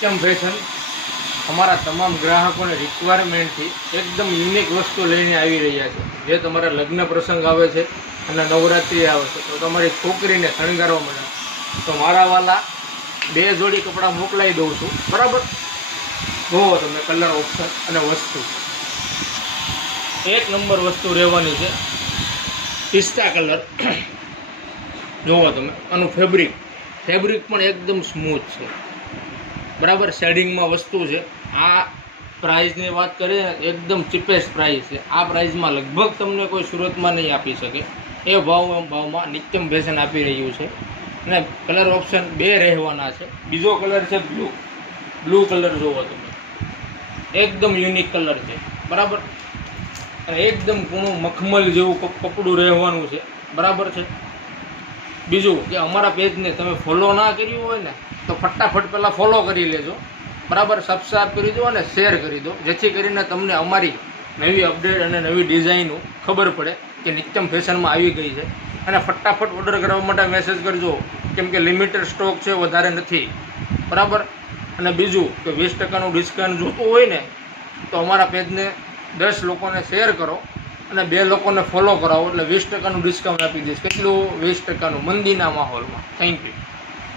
નિત્યમ fashion અમારા તમામ ગ્રાહકોને રિક્વાયરમેન્ટથી એકદમ યુનિક વસ્તુ લઈને આવી રહ્યા છે. જે તમારા લગ્ન પ્રસંગ આવે છે અને નવરાત્રિ આવે છે તો તમારી છોકરીને શણગારવા માટે તો મારા વાલા 2 જોડી કપડાં મોકલાવી દઉં છું. બરાબર, જોવો તમે કલર ઓપ્શન અને વસ્તુ એક નંબર વસ્તુ રહેવાની છે. પિસ્તા કલર જોવો તમે, આનું ફેબ્રિક પણ એકદમ સ્મૂથ છે. બરાબર, શેડિંગમાં વસ્તુ છે. આ પ્રાઇસની વાત કરીએ ને એકદમ ચીપેસ્ટ પ્રાઇસ છે. આ પ્રાઇસમાં લગભગ તમને કોઈ સુરતમાં નહીં આપી શકે એ ભાવમાં નિત્યમ ફેશન આપી રહ્યું છે. અને કલર ઓપ્શન 2 રહેવાના છે. બીજો કલર છે બ્લુ કલર જોવો તમે, એકદમ યુનિક કલર છે. બરાબર, અને એકદમ કૂણું મખમલ જેવું કપડું રહેવાનું છે. બરાબર છે. બીજું કે અમારા પેજને તમે ફોલો ના કર્યું હોય ને તો ફટાફટ પહેલાં ફોલો કરી લેજો. બરાબર, સબસ્ક્રાઈબ કરી દો અને શેર કરી દો, જેથી કરીને તમને અમારી નવી અપડેટ અને નવી ડિઝાઇનો ખબર પડે કે નિત્યમ ફેશનમાં આવી ગઈ છે. અને ફટાફટ ઓર્ડર કરવા માટે મેસેજ કરજો, કેમ કે લિમિટેડ સ્ટોક છે, વધારે નથી. બરાબર, અને બીજું કે 20% ડિસ્કાઉન્ટ જોતું હોય ને તો અમારા પેજને 10 લોકોને શેર કરો અને 2 લોકોને ફોલો કરાવો એટલે 20% ડિસ્કાઉન્ટ આપી દઈશ. કેટલું? 20% મંદીના માહોલમાં. Thank you.